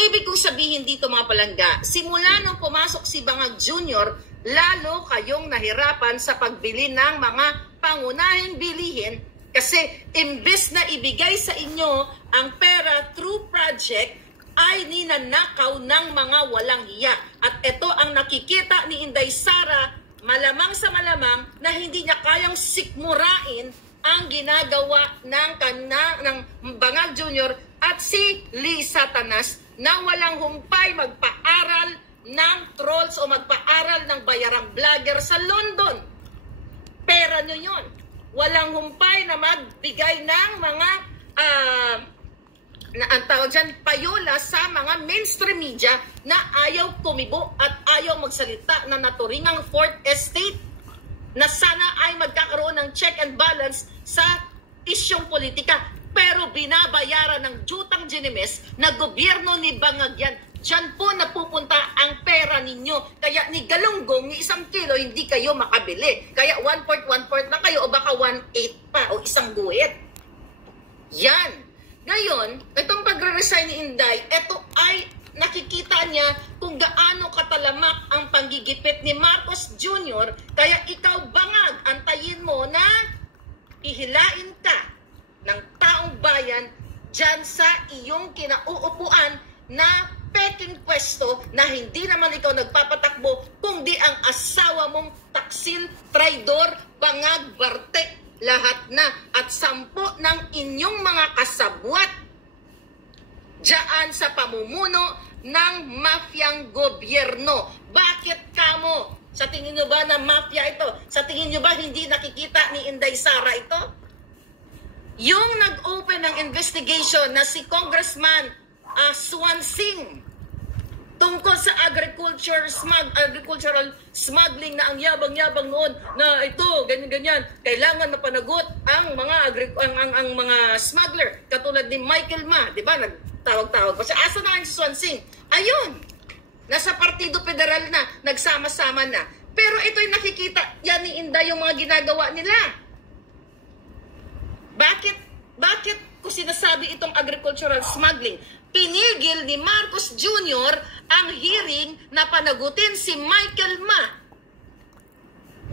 Ibig kong sabihin dito mga palangga, simula nung pumasok si Bangag Jr., lalo kayong nahirapan sa pagbili ng mga pangunahing bilihin kasi imbes na ibigay sa inyo ang pera through project ay ninanakaw ng mga walang hiya. At ito ang nakikita ni Inday Sara, malamang sa malamang na hindi niya kayang sikmurain ang ginagawa ng Bangag Jr. at si Lisa Tanas na walang humpay magpaaral ng trolls o magpaaral ng bayarang vlogger sa London. Pera nyo yun. Walang humpay na magbigay ng mga ang tawag dyan, payola sa mga mainstream media na ayaw kumibo at ayaw magsalita na naturingang fourth estate na sana ay magkakaroon ng check and balance sa isyong politika. Pero binabayaran ng jutang ginimes na gobyerno ni Bangag yan. Diyan po napupunta ang pera ninyo. Kaya ni galunggong, ni 1 kilo, hindi kayo makabili. Kaya 1/4 lang kayo o baka 1/8 pa o isang guhit. Yan. Ngayon, itong pagre-resign ni Inday, ito ay nakikita niya kung gaano katalamak ang panggigipit ni Marcos Jr. Kaya ikaw, Bangag, antayin mo na ihilain ka ng taong bayan dyan sa iyong kinauupuan na peking pwesto na hindi naman ikaw nagpapatakbo kundi ang asawa mong taksil, traidor, Bangag, Bartek, lahat na at 10 ng inyong mga kasabwat dyan sa pamumuno ng mafyang gobyerno. Bakit kamo? Sa tingin nyo ba na mafia ito? Sa tingin nyo ba hindi nakikita ni Inday Sara ito? Yung nag-open ng investigation na si Congressman Swansing tungkol sa agricultural smuggling na ang yabang-yabang noon na ito, ganyan-ganyan, kailangan mapanagot ang mga smuggler katulad ni Michael Ma, di ba? Nagtawag-tawag pa siya. Asa na si Swansing? Ayun! Nasa Partido Federal na, nagsama-sama na. Pero ito'y nakikita yan ni Inday yung mga ginagawa nila. Bakit ko sinasabi itong agricultural smuggling? Pinigil ni Marcos Jr. ang hearing na panagutin si Michael Ma.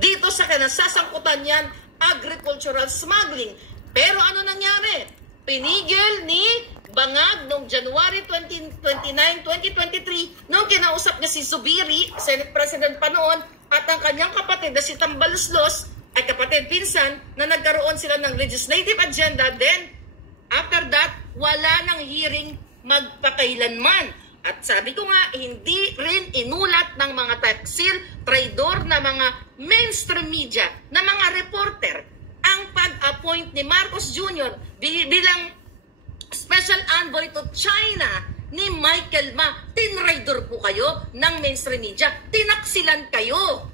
Dito sa kinasasangkutan yan, agricultural smuggling. Pero ano nangyari? Pinigil ni Bangag noong January 29, 2023 nung kinausap niya si Zubiri, Senate President pa noon, at ang kanyang kapatid na si Tambaloslos ay kapatid pinsan na nagkaroon sila ng legislative agenda. Then, after that, wala nang hearing magpakailanman. At sabi ko nga, hindi rin inulat ng mga taksil, traidor na mga mainstream media, na mga reporter, ang pag-appoint ni Marcos Jr. bilang special envoy to China ni Michael Ma. Tinraidor po kayo ng mainstream media. Tinaksilan kayo.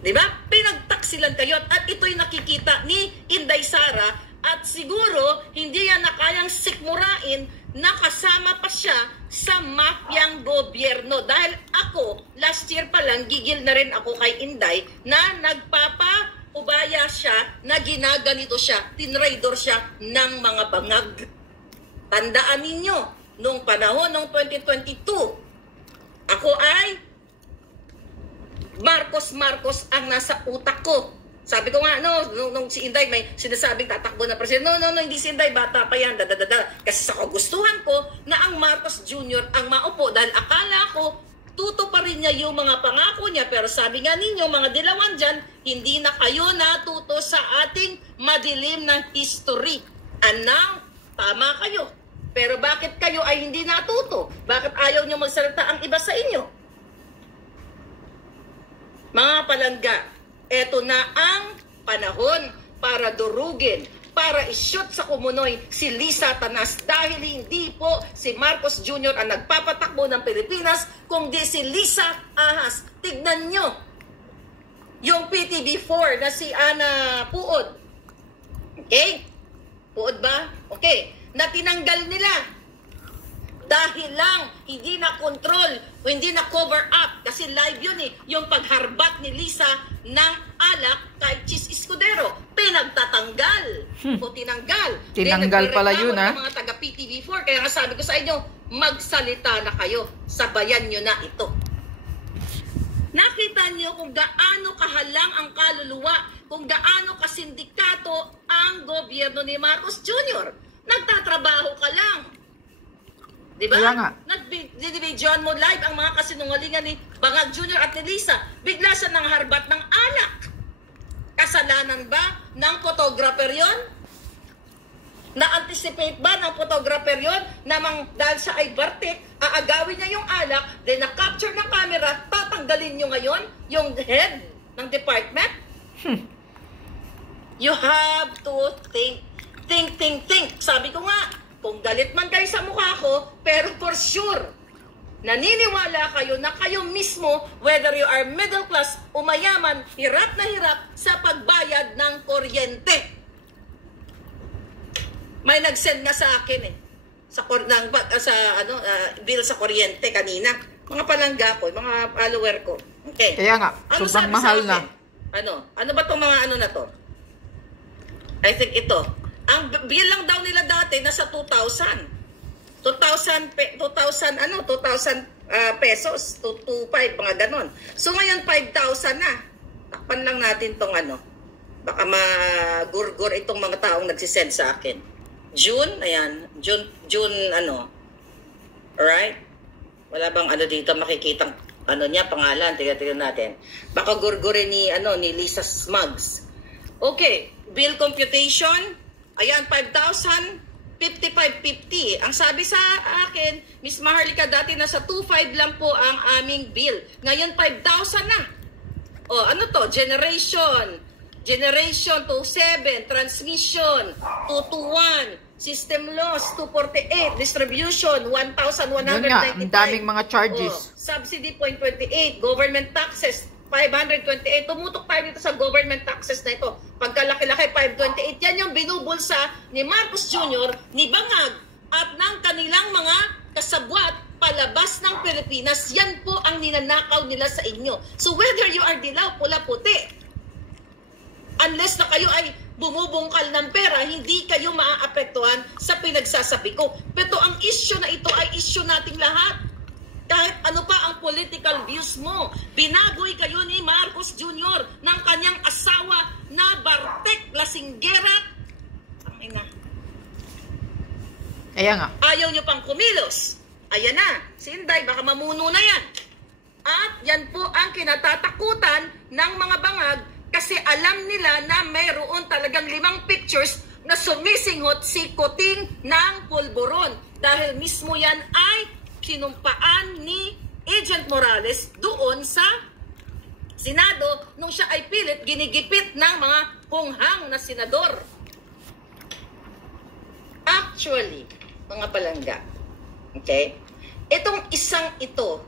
Diba? Pinagtaksilan kayo. At ito'y nakikita ni Inday Sara. At siguro, hindi yan na kayang sikmurain na kasama pa siya sa mafyang gobyerno. Dahil ako, last year pa lang, gigil na rin ako kay Inday na nagpapaubaya siya, na ginaganito siya, tinraidor siya ng mga bangag. Tandaan ninyo, nung panahon ng 2022, ako ay Marcos ang nasa utak ko. Sabi ko nga, nung si Inday may sinasabing tatakbo na presidente, no, hindi si Inday, bata pa yan, Kasi sa kagustuhan ko na ang Marcos Jr. ang maupo dahil akala ko, tuto pa rin niya yung mga pangako niya. Pero sabi nga ninyo, mga dilawan dyan, hindi na kayo natuto sa ating madilim na history. Anang, tama kayo. Pero bakit kayo ay hindi natuto? Bakit ayaw nyo magsalita ang iba sa inyo? Mga palangga, eto na ang panahon para durugin, para isyot sa kumunoy si Lisa Tanas dahil hindi po si Marcos Jr. ang nagpapatakbo ng Pilipinas, kundi si Lisa Ahas. Tignan nyo yung PTB4 na si Ana Puod. Okay? Puod ba? Okay. Na tinanggal nila. Dahil lang hindi na control o hindi na cover up kasi live yun yung pagharbat ni Lisa ng alak kay Chis Escudero. Pinagtatanggal o tinanggal. Tinanggal pala yun, ha? Mga taga PTV4. Kaya nga sabi ko sa inyo, magsalita na kayo. Sabayan nyo na ito. Nakita nyo kung gaano kahalang ang kaluluwa, kung gaano kasindikato ang gobyerno ni Marcos Jr. Nagtatrabaho ka lang. Diba? Nag-videoan mo live ang mga kasinungalingan ni Bangag Jr. at ni Lisa. Bigla siya nang harbat ng alak. Kasalanan ba ng photographer yon? Na-anticipate ba ng photographer yon na dahil siya ay bartik, aagawin niya yung alak, then na-capture ng camera, tatanggalin nyo ngayon yung head ng department? You have to think. Think. Sabi ko nga, kung galit man kayo sa mukha ko, pero for sure, naniniwala kayo na kayo mismo, whether you are middle class o mayaman, hirap na hirap sa pagbayad ng kuryente. May nag-send na sa akin bill sa kuryente kanina. Mga palangga ko, mga follower ko. Okay. Kaya nga, sobrang mahal na. Ano ba itong mga na to? I think ito. Ang bill lang daw nila dati nasa 2,000 pesos, 225, mga ganon. So ngayon 5,000 na. Takpan lang natin tong baka magurgur itong mga taong nagsisend sa akin. June, ayan, June alright? Wala bang dito makikitang niya, pangalan, tingnan natin. Baka gurgurin ni Lisa Smugs. Okay, bill computation. Ayan, 5,000, 55.50. Ang sabi sa akin, Miss Maharlika, dati nasa 2,500 lang po ang aming bill. Ngayon, 5,000 na. O, ano to? Generation 2,7, transmission 221, system loss 248, distribution 1,195. Ang daming mga charges. Subsidy 0.28, government taxes 528. Tumutok tayo dito sa government taxes na ito. Pagkalaki-laki, 528. Yan yung binubulsa ni Marcos Jr., ni Bangag, at ng kanilang mga kasabwat palabas ng Pilipinas. Yan po ang ninanakaw nila sa inyo. So whether you are dilaw, pula, puti, unless na kayo ay bumubungkal ng pera, hindi kayo maaapektuhan sa pinagsasabi ko. Pero ang issue na ito ay issue nating lahat. Kahit ano pa ang political views mo, binaboy kayo ni Marcos Jr. ng kanyang asawa na Bartek Lasinggera. Ayan nga. Ayaw nyo pang kumilos. Ayan na, si Inday, baka mamuno na yan. At yan po ang kinatatakutan ng mga bangag kasi alam nila na mayroon talagang 5 pictures na sumisinghot si Kuting ng Pulburon. Dahil mismo yan ay kinumpaan ni Agent Morales doon sa Senado nung siya ay pilit ginigipit ng mga hunghang na senador. Actually, mga palangga, okay? Itong isang ito,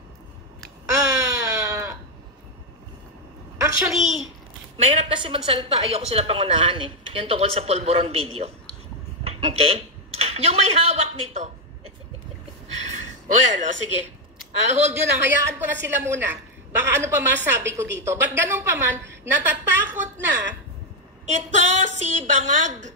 actually, mahirap kasi magsalita, ayoko sila pangunahan yung tungkol sa Pulburon video. Okay? Yung may hawak nito, well, sige. Hold nyo lang. Hayaan ko na sila muna. Baka ano pa masabi ko dito. But ganun pa man, natatakot na ito si Bangag.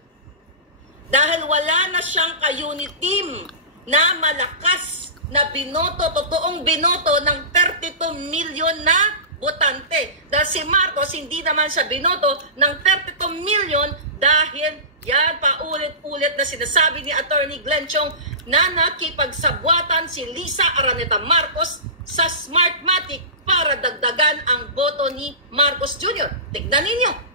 Dahil wala na siyang ka-unit team na malakas na binoto, totoong binoto ng 32 million na botante. Dahil si Marcos, hindi naman siya binoto ng 32 million dahil yan paulit-ulit na sinasabi ni Attorney Glenn Chong na nakipagsabwatan si Lisa Araneta Marcos sa Smartmatic para dagdagan ang boto ni Marcos Jr. Tignan ninyo.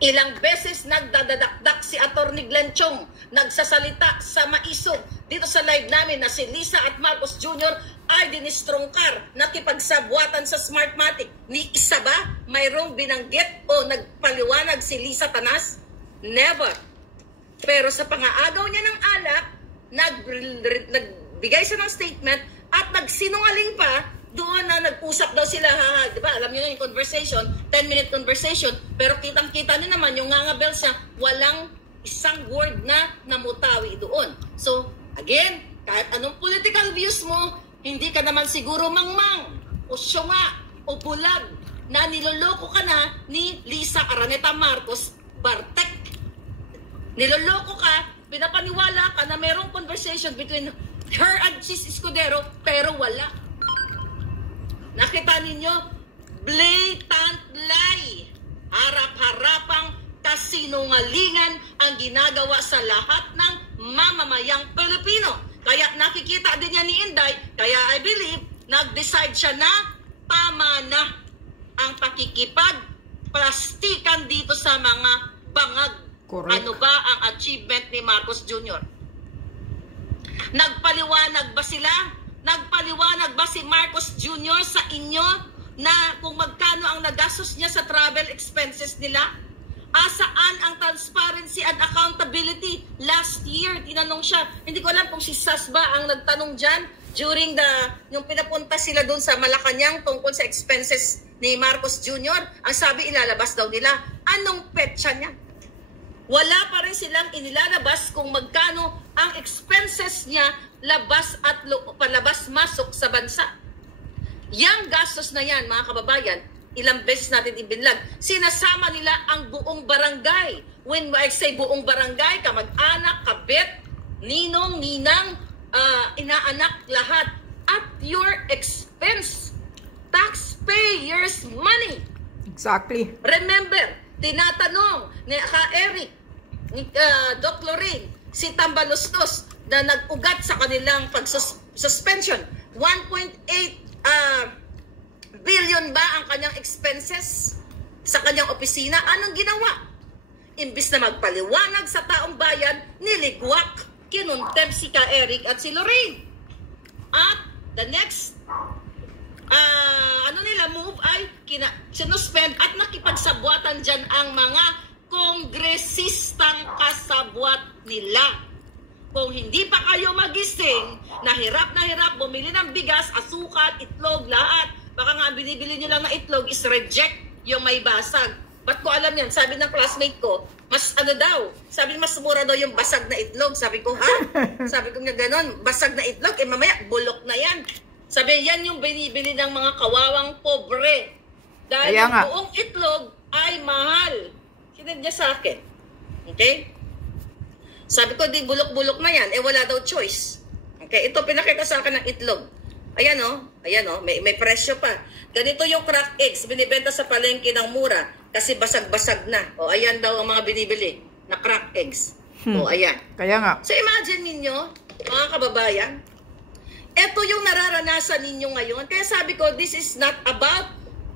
Ilang beses nagdadadakdak si Attorney Glenn Chong, nagsasalita sa maisog dito sa live namin na si Lisa at Marcos Jr. ay dinistrongkar, nakipagsabwatan sa Smartmatic. Ni isa ba mayroong binanggit o nagpaliwanag si Lisa Tanas? Never. Pero sa pangaagaw niya ng alak, nagbigay siya ng statement at nagsinungaling pa doon na nag-usap daw sila, di ba? Alam niyo na yung conversation, 10-minute conversation, pero kitang-kita niyo naman yung ngangabel siya, walang isang word na namutawi doon. So, again, kahit anong political views mo, hindi ka naman siguro mangmang, o syunga, o bulag, na niloloko ka na ni Lisa Araneta Marcos Bartek. Niloloko ka, pinapaniwala ka na merong conversation between her and Chis Escudero, pero wala. Nakita ninyo, blatant lie. Harap-harapang kasinungalingan ang ginagawa sa lahat ng mamamayang Pilipino. Kaya nakikita din niya ni Inday, kaya I believe, nag-decide siya na tama na ang pakikipag-plastikan dito sa mga bangag. Correct. Ano ba ang achievement ni Marcos Jr.? Nagpaliwanag ba sila? Nagpaliwanag ba si Marcos Jr. sa inyo na kung magkano ang nagastos niya sa travel expenses nila? Saan ang transparency and accountability? Last year, tinanong siya. Hindi ko alam kung si Sas ba ang nagtanong dyan during yung pinapunta sila doon sa Malacanang tungkol sa expenses ni Marcos Jr. Ang sabi, ilalabas daw nila. Anong petsa niya? Wala pa rin silang inilalabas kung magkano ang expenses niya labas at palabas-masok sa bansa. Yang gastos na yan, mga kababayan, ilang beses natin ibinlag. Sinasama nila ang buong barangay. When I say buong barangay, kamag-anak, kabit, ninong, ninang, inaanak, lahat. At your expense. Taxpayers' money. Exactly. Remember, tinatanong ni Eric, ni Doc Lorraine, si Tambalustos na nag-ugat sa kanilang pag-suspension. 1.8 billion ba ang kanyang expenses sa kanyang opisina? Anong ginawa? Imbis na magpaliwanag sa taong bayan, niligwak, kinontempt si Eric at si Lorraine. At the next move ay sinuspend at nakipagsabwatan dyan ang mga kongresistang kasabwat nila. Kung hindi pa kayo magising, na hirap bumili ng bigas, asukal, itlog, lahat. Baka nga binibili nyo lang na itlog is reject yung may basag. Ba't ko alam yan? Sabi ng classmate ko, mas sabi mas mura daw yung basag na itlog. Sabi ko, ha? Sabi ko nga ganon, basag na itlog, mamaya bulok na yan. Sabi, yan yung binibili ng mga kawawang pobre. Dahil yung buong itlog ay mahal. Sinad niya sa akin. Okay? Sabi ko, di bulok-bulok na yan. Wala daw choice. Okay? Ito, pinakita sa akin ng itlog. Ayan o, may presyo pa. Ganito yung crack eggs. Binibenta sa palengke ng mura kasi basag-basag na. O, ayan daw ang mga binibili na crack eggs. O, ayan. Kaya nga. So, imagine ninyo, mga kababayan, ito yung nararanasan ninyo ngayon. Kaya sabi ko, this is not about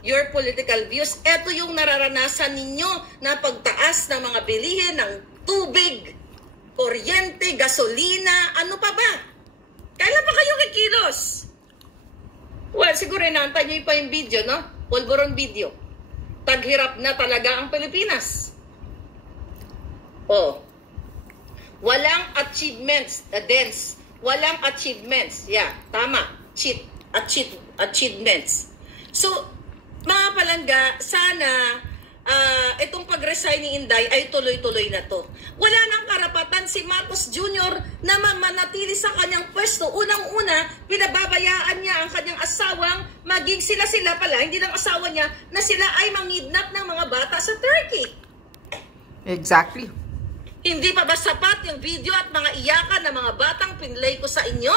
your political views. Ito yung nararanasan ninyo na pagtaas ng mga bilihin ng tubig, kuryente, gasolina, ano pa ba? Kailan pa kayo kikilos? Well, siguro inaantay nyo pa yung video, no? Polvoron video. Taghirap na talaga ang Pilipinas. Oh. Walang achievements, dense. Walang achievements. Yeah, tama. Achievements. So, mga palangga, sana itong pag-resign ni Inday ay tuloy-tuloy na to. Wala nang karapatan si Marcos Jr. na manatili sa kanyang pwesto. Unang-una, pinababayaan niya ang kanyang asawang maging sila pala, hindi lang asawa niya, na sila ay mangidnap ng mga bata sa Turkey. Exactly. Hindi pa ba sapat yung video at mga iyakan ng mga batang pinlay ko sa inyo?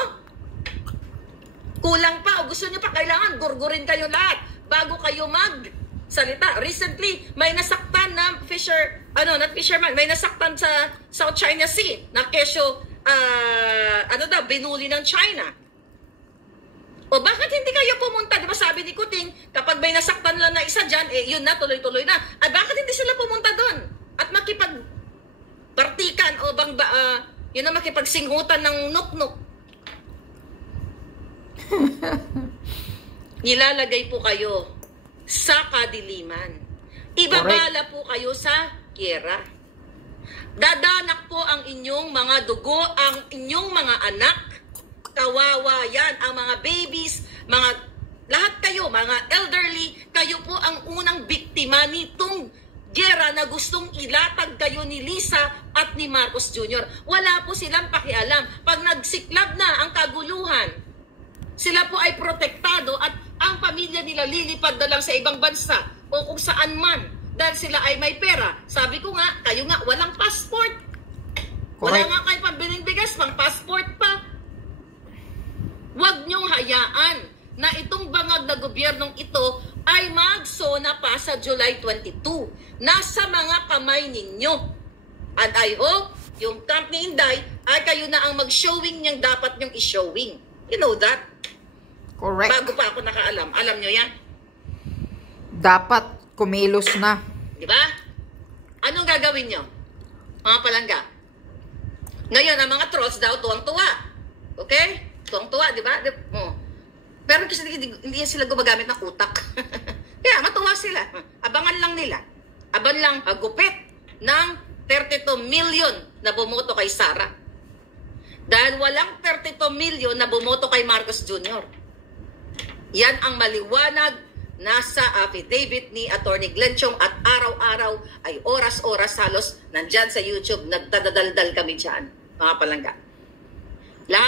Kulang pa o gusto nyo pa, kailangan gurgurin kayo lahat bago kayo magsalita. Recently, may nasaktan na may nasaktan sa South China Sea na kesyo, binuli ng China. O bakit hindi kayo pumunta? Di ba sabi ni Kuting, kapag may nasaktan lang na isa dyan, yun na, tuloy-tuloy na. Ay bakit hindi sila pumunta doon? At makipagbartikan o yun na makipagsinghutan ng nuk-nuk. Nilalagay po kayo sa kadiliman. Ibabala po kayo sa giyera. Dadanak po ang inyong mga dugo, ang inyong mga anak. Kawawa yan, ang mga babies, lahat kayo, mga elderly, kayo po ang unang biktima nitong gera na gustong ilatag kayo ni Lisa at ni Marcos Jr. Wala po silang pakialam. Pag nagsiklab na ang kaguluhan, sila po ay protektado at ang pamilya nila lilipad na lang sa ibang bansa o kung saan man dahil sila ay may pera. Sabi ko nga, kayo nga walang passport. Wala Correct. nga kayo pambiling bigas, pang passport pa. Huwag niyong hayaan na itong bangag na gobyernong ito ay magsona pa sa July 22. Nasa mga kamay ninyo. And I hope yung camp ni Inday ay kayo na ang mag-showing niyang dapat niyong i-showing. You know that? Correct. Bago pa ako nakaalam. Alam niyo yan? Dapat kumilos na. Di ba? Anong gagawin niyo? Mga palangga. Ngayon, ang mga trolls daw tuwang-tuwa. Okay? Tuwang-tuwa, di ba? Pero kasi hindi sila gumagamit ng utak. Kaya matuwa sila. Abangan lang nila. Abangan lang hagupit ng 32 million na bumoto kay Sara. Dahil walang 32 million na bumoto kay Marcos Jr. Yan ang maliwanag nasa affidavit ni Attorney Glenchong at araw-araw ay oras-oras halos nandyan sa YouTube, nagdadaldal kami dyan, mga palangga. Lahat